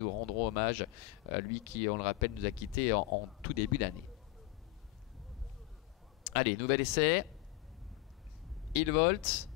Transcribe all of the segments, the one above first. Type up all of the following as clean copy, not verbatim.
Nous rendrons hommage à lui qui, on le rappelle, nous a quittés en tout début d'année. Allez, nouvel essai. Il volte.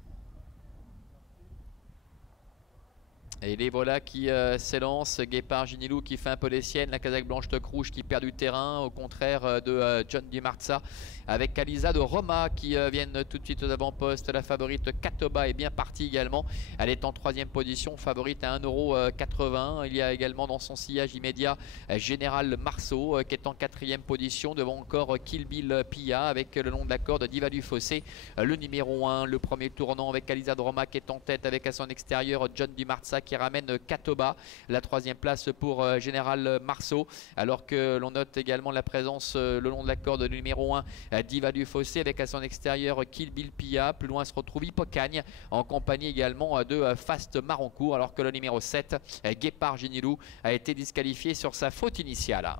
Et les voilà qui s'élancent. Guépard Ginilou qui fait un peu les siennes. La Kazakh Blanche Toc Rouge qui perd du terrain. Au contraire de John Di Marza. Avec Alisa de Roma qui viennent tout de suite aux avant-postes. La favorite Katoba est bien partie également. Elle est en 3e position. Favorite à 1,80 €. Il y a également dans son sillage immédiat Général Marceau qui est en 4e position. Devant encore Kill Bill Pia avec le long de la corde Diva du Fossé. Le numéro 1. Le premier tournant avec Alisa de Roma qui est en tête avec à son extérieur John Di Marza qui ramène Katoba. La 3e place pour Général Marceau, alors que l'on note également la présence le long de la corde du numéro 1 Diva du Fossé avec à son extérieur Kill Bill Pia. Plus loin se retrouve Hippocagne en compagnie également de Fast Marancourt, alors que le numéro 7 Guépard Ginilou a été disqualifié sur sa faute initiale.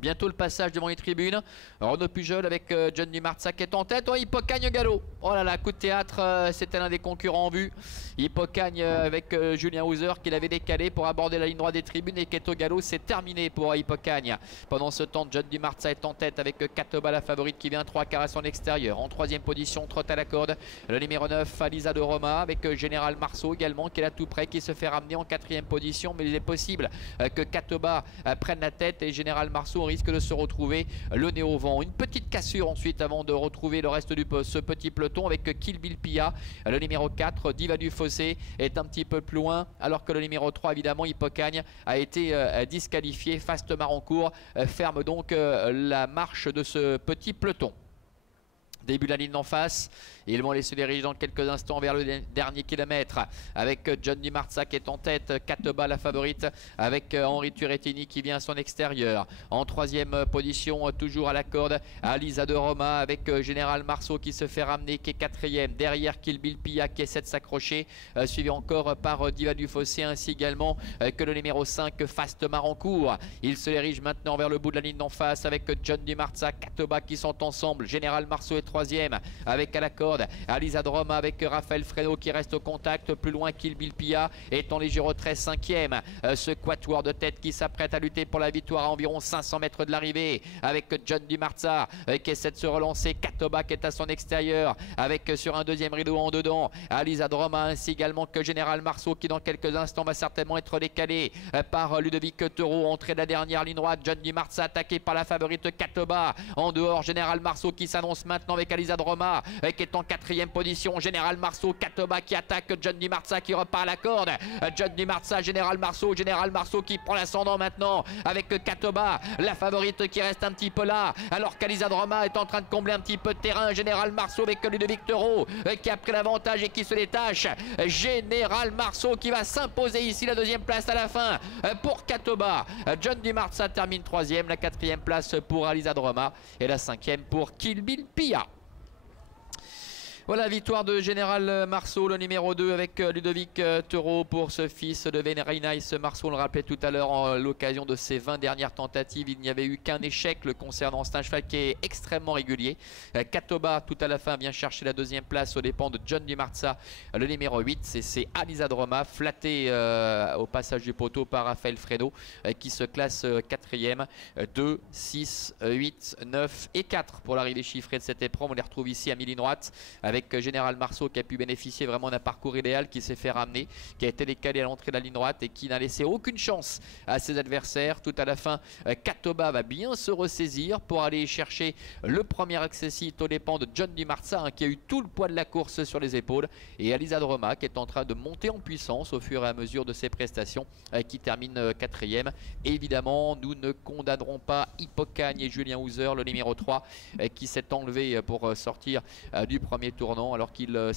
Bientôt le passage devant les tribunes. Renaud Pujol avec John Di Marza qui est en tête. Oh, Hippocagne galop. Oh là là, coup de théâtre, c'était l'un des concurrents en vue. Hippocagne avec Julien Hauser qui l'avait décalé pour aborder la ligne droite des tribunes et qui est au galop. C'est terminé pour Hippocagne. Pendant ce temps, John Di Marza est en tête avec Katoba, la favorite qui vient 3 quarts à son extérieur. En 3e position, trotte à la corde. Le numéro 9, Alisa de Roma avec Général Marceau également qui est là tout près, qui se fait ramener en 4e position. Mais il est possible que Katoba prenne la tête et Général Marceau risque de se retrouver le nez au vent. Une petite cassure ensuite avant de retrouver le reste de ce petit peloton avec Kill Bill Pia. Le numéro 4 Diva du Fossé est un petit peu plus loin, alors que le numéro 3 évidemment Hippocagne a été disqualifié. Fast Marancourt ferme donc la marche de ce petit peloton. Début de la ligne d'en face. Ils vont aller se diriger dans quelques instants vers le dernier kilomètre avec John Di Marza qui est en tête. Katoba la favorite avec Henri Turrettini qui vient à son extérieur. En 3e position, toujours à la corde, Alisa de Roma avec Général Marceau qui se fait ramener, qui est 4e. Derrière Kill Bill Pia qui essaie de s'accrocher. Suivi encore par Diva du Fossé, ainsi également que le numéro 5 Fast Marancourt. Il se dirige maintenant vers le bout de la ligne d'en face avec John Di Marza, Katoba qui sont ensemble. Général Marceau est 3e avec à la corde Alisa de Roma avec Raphaël Freno qui reste au contact. Plus loin Kill Bill Pia est en léger retrait 5e. Ce quatuor de tête qui s'apprête à lutter pour la victoire à environ 500 mètres de l'arrivée avec John Di Marza qui essaie de se relancer. Katoba qui est à son extérieur avec sur un 2e rideau en dedans Alisa de Roma, ainsi également que Général Marceau qui dans quelques instants va certainement être décalé par Ludovic Teureau. Entrée de la dernière ligne droite, John Di Marza attaqué par la favorite Katoba. En dehors Général Marceau qui s'annonce maintenant avec Alisa de Roma qui est en 4e position. Général Marceau, Katoba qui attaque John Di Marza qui repart à la corde. John Di Marza, Général Marceau qui prend l'ascendant maintenant avec Katoba, la favorite qui reste un petit peu là, alors qu'Alisa de Roma est en train de combler un petit peu de terrain. Général Marceau avec Ludovic Teureau qui a pris l'avantage et qui se détache. Général Marceau qui va s'imposer ici, la 2e place à la fin pour Katoba. John Di Marza termine 3e, la 4e place pour Alisa de Roma et la 5e pour Kill Bill Pia. Voilà, victoire de Général Marceau, le numéro 2 avec Ludovic Teureau pour ce fils de Venerinis. Marceau, on le rappelait tout à l'heure, en l'occasion de ses 20 dernières tentatives, il n'y avait eu qu'un échec le concernant. C'est un cheval qui est extrêmement régulier. Katoba, tout à la fin, vient chercher la 2e place aux dépens de John Di Marza. Le numéro 8, c'est Alisa de Roma, flatté au passage du poteau par Raphaël Freno, qui se classe 4e. 2, 6, 8, 9 et 4 pour l'arrivée chiffrée de cette épreuve. On les retrouve ici à mi-ligne droite avec Général Marceau qui a pu bénéficier vraiment d'un parcours idéal, qui s'est fait ramener, qui a été décalé à l'entrée de la ligne droite et qui n'a laissé aucune chance à ses adversaires. Tout à la fin, Katoba va bien se ressaisir pour aller chercher le premier accessite aux dépens de John Di Marza qui a eu tout le poids de la course sur les épaules, et Alisa de Roma qui est en train de monter en puissance au fur et à mesure de ses prestations, qui termine 4e. Évidemment, nous ne condamnerons pas Hippocagne et Julien Hauser, le numéro 3 qui s'est enlevé pour sortir du premier tournant alors qu'il